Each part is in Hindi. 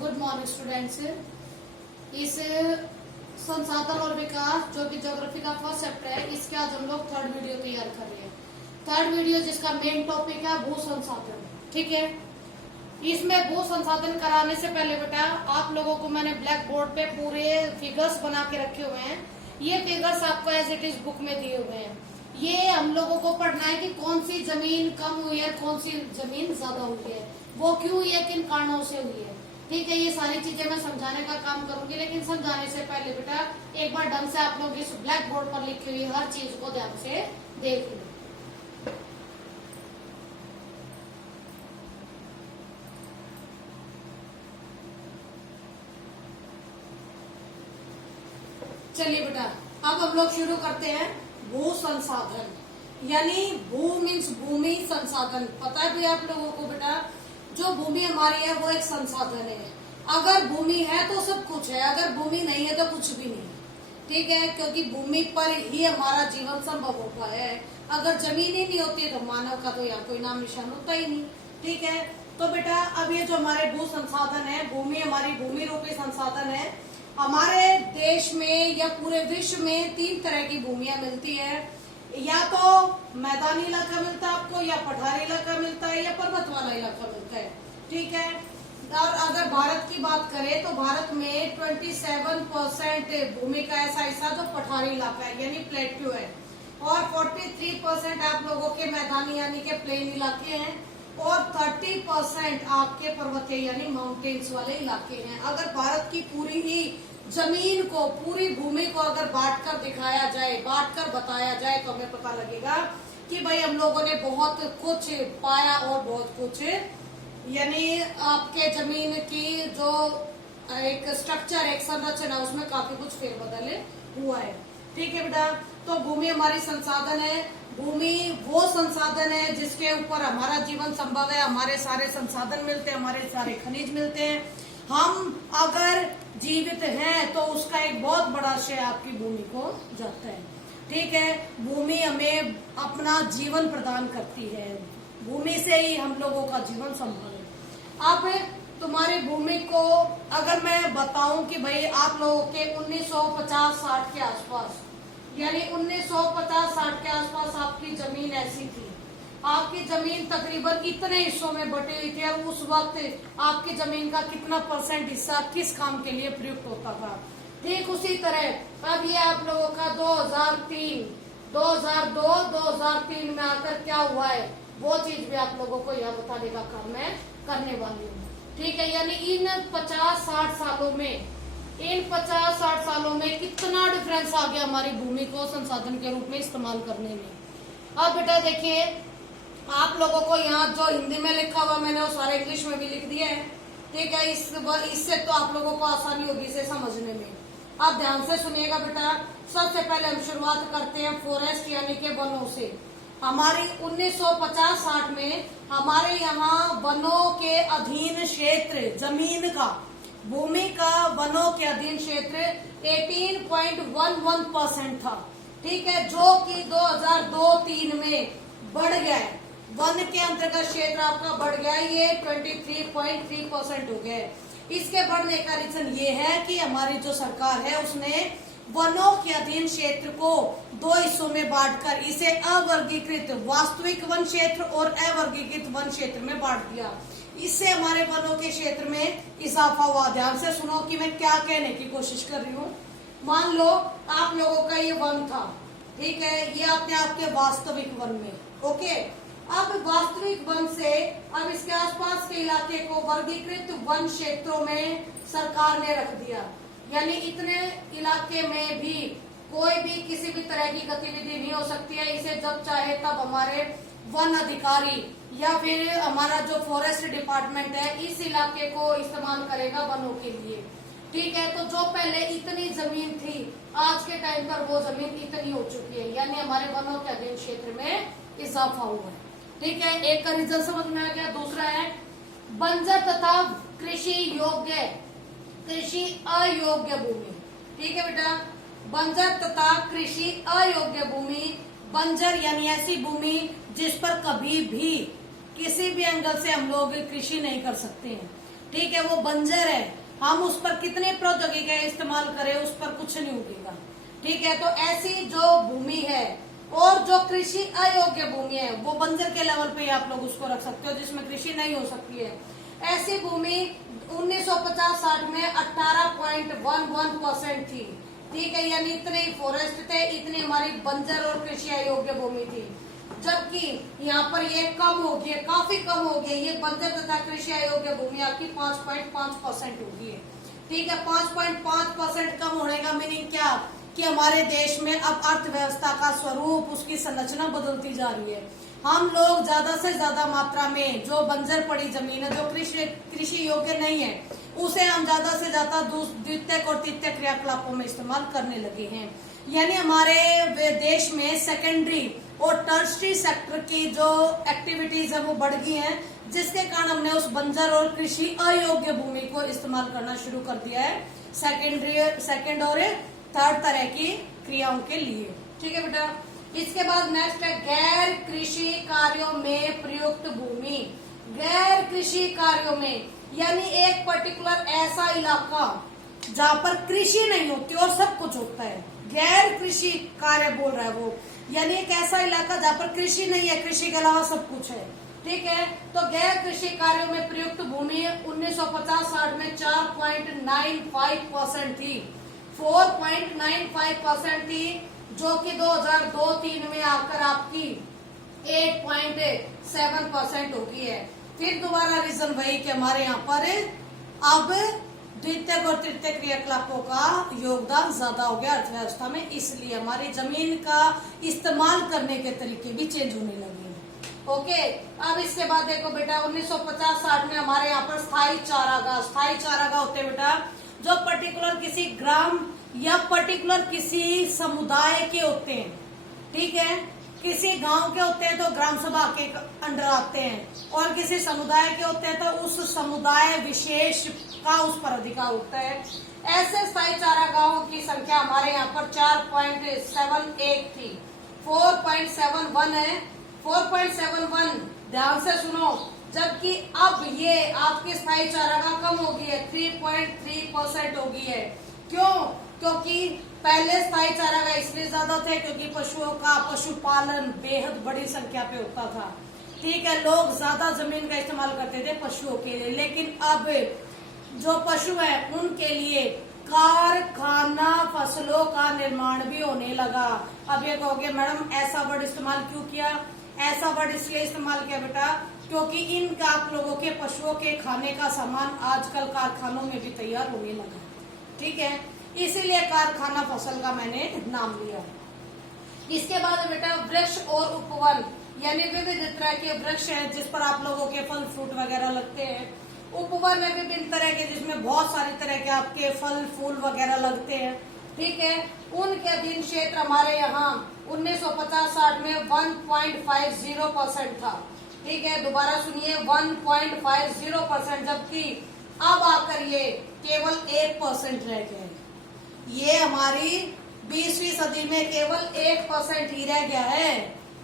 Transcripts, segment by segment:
Good morning students. इस संसाधन और विकास जो कि ज्योग्राफी का फर्स्ट चैप्टर है, इसके आज हम लोग थर्ड वीडियो तैयार कर रहे हैं। थर्ड वीडियो जिसका मेन टॉपिक है भू संसाधन। ठीक है, इसमें भू संसाधन कराने से पहले बेटा आप लोगों को मैंने ब्लैक बोर्ड पे पूरे फिगर्स बना के रखे हुए हैं। ये फिगर्स आपको एज इट इज बुक में दिए हुए हैं। ये हम लोगों को पढ़ना है कि कौन सी जमीन कम हुई है, कौन सी जमीन ज्यादा हुई है, वो क्यों हुई है, किन कारणों से हुई है। ठीक है, ये सारी चीजें मैं समझाने का काम करूंगी, लेकिन समझाने से पहले बेटा एक बार ढंग से आप लोग इस ब्लैक बोर्ड पर लिखी हुई हर चीज को ध्यान से देख लो। चलिए बेटा, अब हम लोग शुरू करते हैं भू संसाधन, यानी भू मीन्स भूमि, संसाधन। पता है भैया आप लोगों को बेटा, जो भूमि हमारी है वो एक संसाधन है। अगर भूमि है तो सब कुछ है, अगर भूमि नहीं है तो कुछ भी नहीं। ठीक है, क्योंकि भूमि पर ही हमारा जीवन संभव होता है। अगर जमीन ही नहीं होती है तो मानव का तो यहाँ कोई नाम निशान होता ही नहीं। ठीक है, तो बेटा अब ये जो हमारे भू संसाधन है, भूमि हमारी भूमि रूपी संसाधन है। हमारे देश में या पूरे विश्व में 3 तरह की भूमियां मिलती है। या तो मैदानी इलाका मिलता है आपको, या पठारी इलाका मिलता है, या पर्वत वाला इलाका मिलता है। ठीक है, और अगर भारत की बात करें तो भारत में 27% भूमि का ऐसा हिस्सा जो पठारी इलाका है यानी प्लेट्यू है, और 43% आप लोगों के मैदानी यानी के प्लेन इलाके हैं, और 30% आपके पर्वतीय यानी माउंटेन्स वाले इलाके हैं। अगर भारत की पूरी ही जमीन को, पूरी भूमि को अगर बांट कर दिखाया जाए, बांट कर बताया जाए, तो हमें पता लगेगा कि भाई हम लोगों ने बहुत कुछ पाया और बहुत कुछ, यानी आपके जमीन की जो एक स्ट्रक्चर, एक संरचना, उसमें काफी कुछ फेरबदल हुआ है। ठीक है बेटा, तो भूमि हमारी संसाधन है। भूमि वो संसाधन है जिसके ऊपर हमारा जीवन संभव है, हमारे सारे संसाधन मिलते हैं, हमारे सारे खनिज मिलते हैं। हम अगर जीवित हैं तो उसका एक बहुत बड़ा श्रेय आपकी भूमि को जाता है। ठीक है, भूमि हमें अपना जीवन प्रदान करती है, भूमि से ही हम लोगों का जीवन संभव है। अब तुम्हारी भूमि को अगर मैं बताऊं कि भाई आप लोगों के 1950-60 के आसपास, यानी 1950-60 के आसपास आपकी जमीन ऐसी थी, आपकी जमीन तकरीबन इतने हिस्सों में बटी हुई थी, और उस वक्त आपकी जमीन का कितना % हिस्सा किस काम के लिए प्रयुक्त होता था। ठीक उसी तरह अब ये आप लोगों का 2003, 2002, 2003 में आकर क्या हुआ है, वो चीज भी आप लोगों को यह बताने का काम मैं करने वाली हूँ। ठीक है, यानी इन 50-60 सालों में, इन 50-60 सालों में कितना डिफरेंस आ गया हमारी भूमि को संसाधन के रूप में इस्तेमाल करने में। अब बेटा देखिए, आप लोगों को यहाँ जो हिंदी में लिखा हुआ मैंने वो सारे इंग्लिश में भी लिख दिया है। ठीक है, इससे तो आप लोगों को आसानी होगी इसे समझने में। आप ध्यान से सुनिएगा बेटा। सबसे पहले हम शुरुआत करते हैं फॉरेस्ट यानी के वनों से। हमारी 1950-60 में हमारे यहाँ वनों के अधीन क्षेत्र, जमीन का, भूमि का वनों के अधीन क्षेत्र 18.11% था। ठीक है, जो कि 2002-03 में बढ़ गया है। वन के अंतर्गत क्षेत्र आपका बढ़ गया, ये 23.3% हो गया है। इसके बढ़ने का रीजन ये है कि हमारी जो सरकार है उसने वनों के अधीन क्षेत्र को 2 हिस्सों में बांटकर इसे अवर्गीकृत वास्तविक वन क्षेत्र और अवर्गीकृत वन क्षेत्र में बांट दिया। इससे हमारे वनों के क्षेत्र में इजाफा हुआ। ध्यान से सुनो कि मैं क्या कहने की कोशिश कर रही हूँ। मान लो आप लोगों का ये वन था, ठीक है, ये अपने आपके वास्तविक वन में, ओके। अब वास्तविक वन से अब इसके आसपास के इलाके को वर्गीकृत वन क्षेत्रों में सरकार ने रख दिया, यानी इतने इलाके में भी कोई भी किसी भी तरह की गतिविधि नहीं हो सकती है। इसे जब चाहे तब हमारे वन अधिकारी या फिर हमारा जो फॉरेस्ट डिपार्टमेंट है इस इलाके को इस्तेमाल करेगा वनों के लिए। ठीक है, तो जो पहले इतनी जमीन थी आज के टाइम पर वो जमीन इतनी हो चुकी है, यानी हमारे वनों के अधीन क्षेत्र में इजाफा हुआ है। ठीक है, एक का रीजन समझ में आ गया। दूसरा है बंजर तथा कृषि योग्य, कृषि अयोग्य भूमि। ठीक है बेटा, बंजर तथा कृषि अयोग्य भूमि। बंजर यानी ऐसी भूमि जिस पर कभी भी किसी भी एंगल से हम लोग कृषि नहीं कर सकते हैं। ठीक है, वो बंजर है, हम उस पर कितने प्रौद्योगिकी इस्तेमाल करें उस पर कुछ नहीं उगेगा। ठीक है, तो ऐसी जो भूमि है और जो कृषि अयोग्य भूमि है वो बंजर के लेवल पे आप लोग उसको रख सकते हो, जिसमें कृषि नहीं हो सकती है। ऐसी भूमि 1950-60 में 18.11% थी। ठीक है, यानी इतने ही फॉरेस्ट थे, इतनी हमारी बंजर और कृषि अयोग्य भूमि थी। जबकि यहाँ पर ये कम हो गई है, काफी कम हो गई, ये बंजर तथा कृषि अयोग्य भूमि आपकी 5.5% हो गई है। ठीक है, 5.5% कम होने का मीनिंग क्या कि हमारे देश में अब अर्थव्यवस्था का स्वरूप, उसकी संरचना बदलती जा रही है। हम लोग ज्यादा से ज्यादा मात्रा में जो बंजर पड़ी जमीन है, जो कृषि योग्य नहीं है, उसे हम ज्यादा से ज्यादा द्वितीयक और तृतीयक क्रियाकलापों में इस्तेमाल करने लगे हैं। यानी हमारे देश में सेकेंडरी और टर्शरी सेक्टर की जो एक्टिविटीज है वो बढ़ गई हैं, जिसके कारण हमने उस बंजर और कृषि अयोग्य भूमि को इस्तेमाल करना शुरू कर दिया है सेकेंड और थर्ड तरह की क्रियाओं के लिए। ठीक है बेटा, इसके बाद नेक्स्ट है गैर कृषि कार्यों में प्रयुक्त भूमि। गैर कृषि कार्यों में यानी एक पर्टिकुलर ऐसा इलाका जहाँ पर कृषि नहीं होती और सब कुछ होता है, गैर कृषि कार्य बोल रहा है वो, यानी एक ऐसा इलाका जहाँ पर कृषि नहीं है, कृषि के अलावा सब कुछ है। ठीक है, तो गैर कृषि कार्यों में प्रयुक्त भूमि 1950-60 में 4.95% थी, 4.95% थी, जो कि 2002-03 में आकर आपकी 8.7% हो गई है। फिर दोबारा रीजन वही कि हमारे यहाँ पर अब द्वितीयक और तृतीयक क्रियाकलापों का योगदान ज्यादा हो गया अर्थव्यवस्था में, इसलिए हमारी जमीन का इस्तेमाल करने के तरीके भी चेंज होने लगे हैं। ओके, अब इसके बाद देखो बेटा 1950-60 में हमारे यहाँ पर स्थायी चारागाह होते बेटा, जो पर्टिकुलर किसी ग्राम या पर्टिकुलर किसी समुदाय के होते हैं। ठीक है, किसी गांव के होते हैं तो ग्राम सभा के अंडर आते हैं, और किसी समुदाय के होते हैं तो उस समुदाय विशेष का उस पर अधिकार होता है। ऐसे स्थायी चारागाहों की संख्या हमारे यहाँ पर 4.78 थी, 4.71 है, 4.71 ध्यान से सुनो। जबकि अब ये आपकी स्थायी चारागाह कम हो गई है, 3.3% हो गई है। क्यों? क्योंकि पहले स्थायी चारागाह इसलिए ज्यादा थे क्योंकि पशुओं का पशुपालन बेहद बड़ी संख्या पे होता था। ठीक है, लोग ज्यादा जमीन का इस्तेमाल करते थे पशुओं के लिए, लेकिन अब जो पशु है उनके लिए कारखाना फसलों का निर्माण भी होने लगा। अब ये कहोगे मैडम ऐसा वर्ड इस्तेमाल क्यों किया? ऐसा वर्ड इसलिए इस्तेमाल किया बेटा क्योंकि इनका आप लोगों के पशुओं के खाने का सामान आजकल कारखानों में भी तैयार होने लगा। ठीक है, इसीलिए कारखाना फसल का मैंने नाम लिया। इसके बाद बेटा वृक्ष और उपवन, यानी विविध तरह के वृक्ष हैं जिस पर आप लोगों के फल फ्रूट वगैरह लगते हैं। उपवन है विभिन्न तरह के जिसमें बहुत सारी तरह के आपके फल फूल वगैरह लगते हैं। ठीक है, उनके अधीन क्षेत्र हमारे यहाँ 1950-60 में 1.50% था। ठीक है, दोबारा सुनिए 1.50%, जबकि अब आकर ये केवल 1% रह गए। ये हमारी 20वीं सदी में केवल 1% ही रह गया है।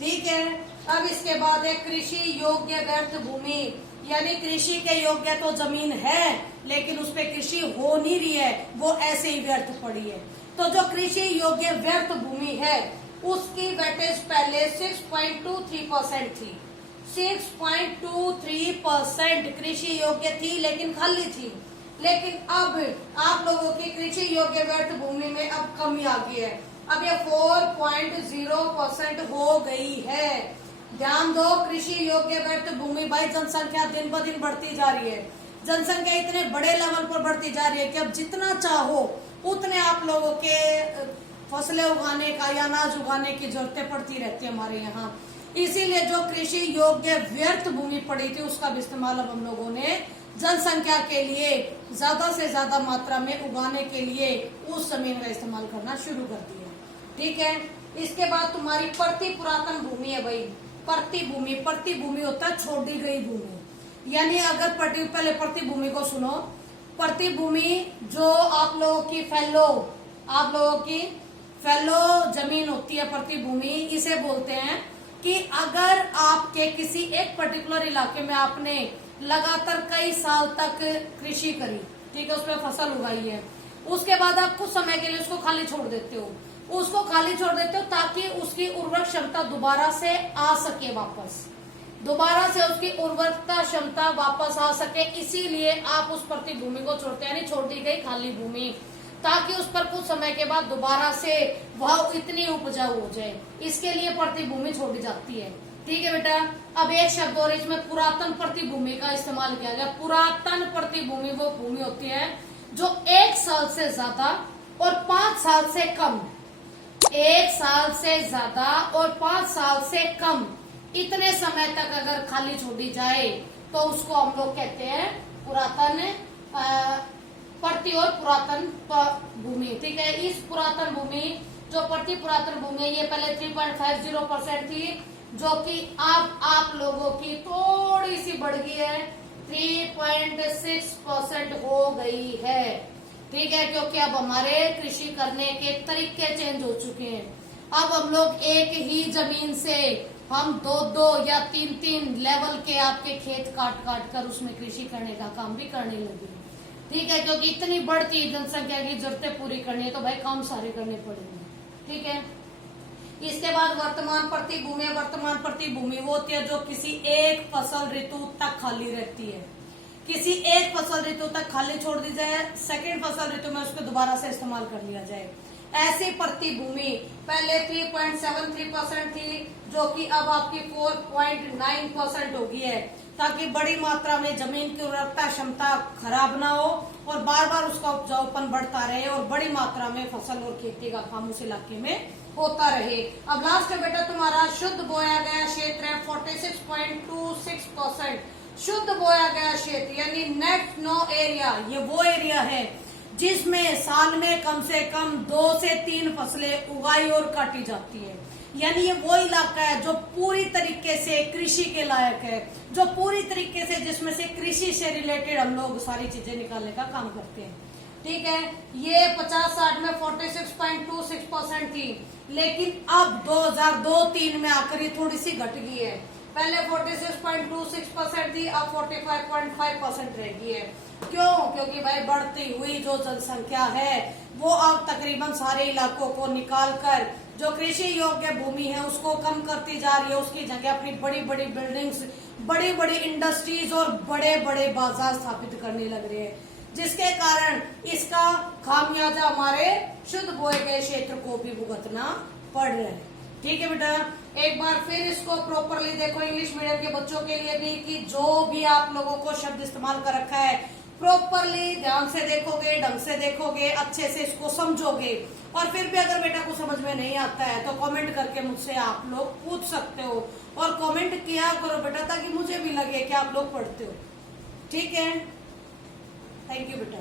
ठीक है, अब इसके बाद है कृषि योग्य व्यर्थ भूमि, यानी कृषि के योग्य तो जमीन है लेकिन उस पे कृषि हो नहीं रही है, वो ऐसे ही व्यर्थ पड़ी है। तो जो कृषि योग्य व्यर्थ भूमि है उसकी वेटेज पहले 6.23% थी, 6.23% कृषि योग्य थी लेकिन खाली थी। लेकिन अब आप लोगों की कृषि योग्य व्यर्थ भूमि में अब कमी आ गई है, अब ये 4.0% हो गई है। ध्यान दो, कृषि योग्य व्यर्थ भूमि भाई जनसंख्या दिन ब दिन बढ़ती जा रही है, जनसंख्या इतने बड़े लेवल पर बढ़ती जा रही है कि अब जितना चाहो उतने आप लोगों के फसलें उगाने का या अनाज उगाने की जरूरतें पड़ती रहती है हमारे यहाँ। इसीलिए जो कृषि योग्य व्यर्थ भूमि पड़ी थी उसका भी इस्तेमाल अब हम लोगों ने जनसंख्या के लिए ज्यादा से ज्यादा मात्रा में उगाने के लिए उस जमीन का इस्तेमाल करना शुरू कर दिया। ठीक है, इसके बाद तुम्हारी प्रति पुरातन भूमि है भाई, प्रति भूमि होता है छोड़ी गई भूमि, यानी अगर पहले प्रति भूमि को सुनो। प्रति भूमि जो आप लोगों की फैलो जमीन होती है, प्रति भूमि इसे बोलते हैं कि अगर आपके किसी एक पर्टिकुलर इलाके में आपने लगातार कई साल तक कृषि करी, ठीक है, उसमें फसल उगाई है, उसके बाद आप कुछ समय के लिए उसको खाली छोड़ देते हो, उसको खाली छोड़ देते हो ताकि उसकी उर्वरक क्षमता दोबारा से आ सके, वापस दोबारा से उसकी उर्वरकता क्षमता वापस आ सके, इसीलिए आप उस प्रति भूमि को छोड़ते हैं, यानी छोड़ दी गई खाली भूमि, ताकि उस पर कुछ समय के बाद दोबारा से वह इतनी उपजाऊ हो जाए, इसके लिए प्रतिभूमि छोड़ी जाती है। ठीक है बेटा, अब एक शब्द और इसमें पुरातन प्रतिभूमि का इस्तेमाल किया गया। पुरातन प्रतिभूमि वो भूमि होती है जो 1 साल से ज्यादा और 5 साल से कम, 1 साल से ज्यादा और 5 साल से कम इतने समय तक अगर खाली छोड़ी जाए तो उसको हम लोग कहते हैं पुरातन प्रति और पुरातन भूमि। ठीक है, इस पुरातन भूमि जो प्रति पुरातन भूमि है, ये पहले 3.50% थी, जो कि अब आप लोगों की थोड़ी सी बढ़ गई है, 3.6% हो गई है। ठीक है, क्योंकि अब हमारे कृषि करने के तरीके चेंज हो चुके हैं। अब हम लोग एक ही जमीन से हम 2-2 या 3-3 लेवल के आपके खेत काट काट कर उसमें कृषि करने का काम भी करने लगे। ठीक है, क्योंकि इतनी बढ़ती जनसंख्या की जरूरतें पूरी करनी है तो भाई काम सारे करने पड़ेंगे। ठीक है, इसके बाद वर्तमान प्रतिभूमि। वर्तमान प्रतिभूमि वो होती है जो किसी एक फसल ऋतु तक खाली रहती है, किसी एक फसल ऋतु तक खाली छोड़ दी जाए, सेकेंड फसल ऋतु में उसको दोबारा से इस्तेमाल कर लिया जाए। ऐसी प्रतिभूमि पहले 3.73% थी, जो कि अब आपकी 4.9% हो गई है, ताकि बड़ी मात्रा में जमीन की उर्वरकता क्षमता खराब ना हो और बार बार उसका उपजाऊपन बढ़ता रहे और बड़ी मात्रा में फसल और खेती का काम उस इलाके में होता रहे। अब लास्ट में बेटा तुम्हारा शुद्ध बोया गया क्षेत्र है 46.26%। शुद्ध बोया गया क्षेत्र यानी नेट नो एरिया, ये वो एरिया है जिसमें साल में कम से कम 2 से 3 फसलें उगाई और काटी जाती है। यानी ये वो इलाका है जो पूरी तरीके से कृषि के लायक है, जो पूरी तरीके से जिसमें से कृषि से रिलेटेड हम लोग सारी चीजें निकालने का काम करते हैं। ठीक है, ये 50-60 में 46.26% थी, लेकिन अब 2002-03 में आकर ये थोड़ी सी घट गई है। पहले 46.26% थी, अब 45.5% रह गई है। क्यों? क्योंकि भाई बढ़ती हुई जो जनसंख्या है वो अब तकरीबन सारे इलाकों को निकालकर जो कृषि योग्य भूमि है उसको कम करती जा रही है, उसकी जगह अपनी बड़ी बड़ी बिल्डिंग्स, बड़ी बड़ी इंडस्ट्रीज और बड़े बड़े बाजार स्थापित करने लग रहे हैं, जिसके कारण इसका खामियाजा हमारे शुद्ध बोए गए क्षेत्र को भी भुगतना पड़ रहा है। ठीक है बेटा, एक बार फिर इसको प्रॉपरली देखो इंग्लिश मीडियम के बच्चों के लिए भी, कि जो भी आप लोगों को शब्द इस्तेमाल कर रखा है प्रॉपरली ध्यान से देखोगे, ढंग से देखोगे, अच्छे से इसको समझोगे, और फिर भी अगर बेटा को समझ में नहीं आता है तो कमेंट करके मुझसे आप लोग पूछ सकते हो, और कमेंट किया करो बेटा ताकि मुझे भी लगे कि आप लोग पढ़ते हो। ठीक है, थैंक यू बेटा।